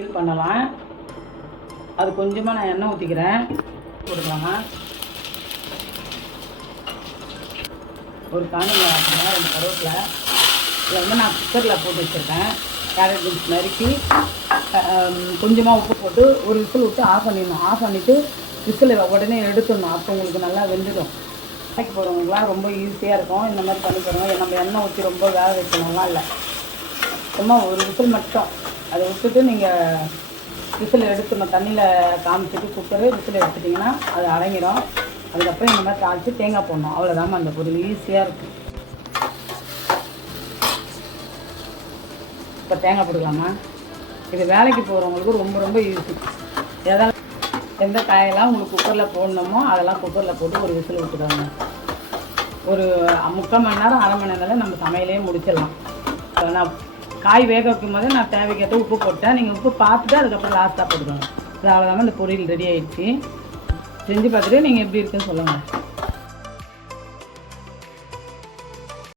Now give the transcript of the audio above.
Feel பண்ணலாம். அது கொஞ்சமாக நான் எண்ணெய் ஊற்றிக்கிறேன். போட்டுக்கலாமா? ஒரு காணி மிளகாய், 2 கருவேப்பிலை. இதில் வந்து நான் குக்கரில் போட்டு வச்சுருக்கேன். கேரட் பீன்ஸ் நறுக்கி கொஞ்சமாக உப்பு போட்டு ஒரு விசில் விட்டு ஆஃப் பண்ணிடணும். ஆஃப் பண்ணிவிட்டு விசில் உடனே எடுத்துடணும். அப்போ உங்களுக்கு நல்லா வெந்துடும். வேலைக்கு போகிறவங்களுக்குலாம் ரொம்ப ஈஸியாக இருக்கும். இந்த மாதிரி பண்ணி போடுவோம். நம்ம எண்ணெய் ஊற்றி ரொம்ப வேக வைக்கணும்லாம் இல்லை. சும்மா ஒரு விசில் மட்டும் அதை விட்டுட்டு நீங்கள் விசில் எடுத்துடணும். தண்ணியில் காமிச்சிட்டு குக்கரு விசில் எடுத்துட்டிங்கன்னா அது அடங்கிடும். அதுக்கப்புறம் இந்த மாதிரி தாளித்து தேங்காய் போடணும். அவ்வளோதாம்மா அந்த பொருள். ஈஸியாக இருக்கும். இப்போ தேங்காய் போட்டுக்கலாமா? இது வேலைக்கு போகிறவங்களுக்கு ரொம்ப ரொம்ப ஈஸி. எந்த காயெல்லாம் உங்களுக்கு குக்கரில் போடணுமோ அதெல்லாம் குக்கரில் போட்டு ஒரு விசில் விட்டுக்கோங்க. ஒரு 3/4 மணி நேரம் 1/2 மணி நேரம் நம்ம சமையலே முடிச்சிடலாம். நான் காய் வேக வைக்கும் போது நான் தேவைக்கேற்ற உப்பு போட்டேன். நீங்கள் உப்பு பார்த்துட்டு அதுக்கப்புறம் லாஸ்ட்டாக போட்டுக்கோங்க. இது அவ்வளோதாங்க. இந்த பொரியல் ரெடி ஆகிடுச்சு. செஞ்சு பார்த்துட்டு நீங்கள் எப்படி இருக்குன்னு சொல்லுங்கள்.